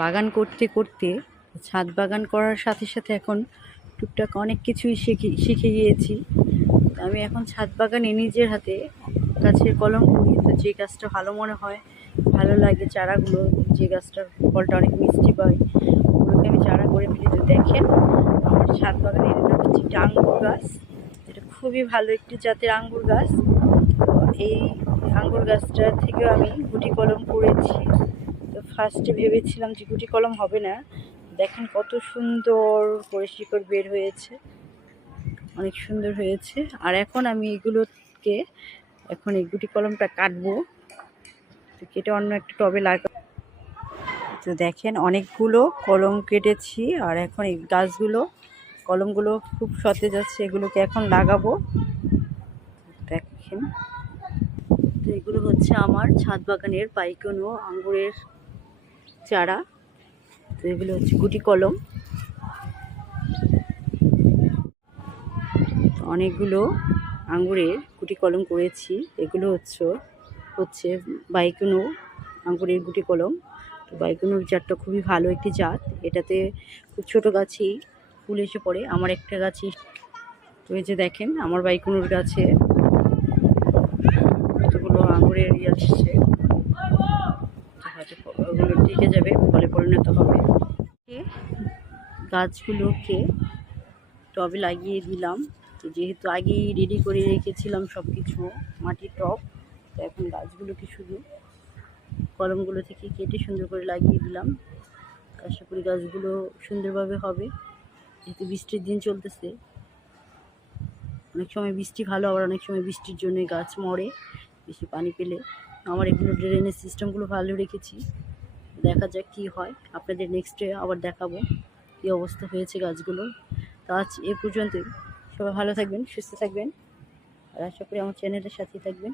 বাগান করতে করতে ছাদ বাগান করার সাথে সাথে এখন টুকটাক অনেক কিছুই শিখে গিয়েছি। আমি এখন ছাদ বাগানে নিজের হাতে গাছের কলম করি। তো যে গাছটা ভালো মনে হয়, ভালো লাগে চারাগুলো, যে গাছটার ফলটা অনেক মিষ্টি পাই, ওগুলোকে আমি চারা করে ফেলি। তো দেখেন আমার ছাদ বাগানে এটা হচ্ছে একটা আঙ্গুর গাছ। এটা খুবই ভালো একটি জাতের আঙ্গুর গাছ। তো এই আঙ্গুর গাছটার থেকেও আমি গুটি কলম করেছি। তো ফার্স্টে ভেবেছিলাম যে গুটি কলম হবে না, দেখেন কত সুন্দর করে শিকড় বের হয়েছে, অনেক সুন্দর হয়েছে। আর এখন আমি এগুলোকে এখন এই গুটি কলমটা কাটবো, তো কেটে অন্য একটা টবে লাগাবো। তো দেখেন অনেকগুলো কলম কেটেছি, আর এখন এই গাছগুলো কলমগুলো খুব সতেজ আছে, এগুলোকে এখন লাগাবো। দেখেন, তো এগুলো হচ্ছে আমার ছাদ বাগানের পাইকনো আঙ্গুরের চারা। তো এগুলো হচ্ছে গুটি কলম। অনেকগুলো আঙ্গুরের গুটি কলম করেছি। এগুলো হচ্ছে বাইকনো আঙ্গুরের গুটি কলম। তো বাইকনোর জাতটা খুবই ভালো একটি জাত। এটাতে খুব ছোটো গাছেই ফুল এসে পড়ে। আমার একটা গাছে, তো এই যে দেখেন আমার বাইকনোর গাছে কতগুলো আঙ্গুরের আসছে, ওগুলো টিকে যাবে, ফলে পরিণত হবে। গাছগুলোকে টবে লাগিয়ে দিলাম। তো যেহেতু আগেই রেডি করে রেখেছিলাম সব কিছু, মাটির টব, তো এখন গাছগুলোকে শুধু কলমগুলো থেকে কেটে সুন্দর করে লাগিয়ে দিলাম। আশা করি গাছগুলো সুন্দরভাবে হবে। যেহেতু বৃষ্টির দিন চলতেছে, অনেক সময় বৃষ্টি ভালো, আবার অনেক সময় বৃষ্টির জন্য গাছ মরে বেশি পানি পেলে। আমার এগুলো ড্রেনেজ সিস্টেমগুলো ভালো রেখেছি। দেখা যাক কী হয়, আপনাদের নেক্সটে আবার দেখাবো কী অবস্থা হয়েছে গাছগুলো। তো আজ এ পর্যন্তই। সবাই ভালো থাকবেন, সুস্থ থাকবেন, আর আশা করি আমার চ্যানেলের সাথেই থাকবেন।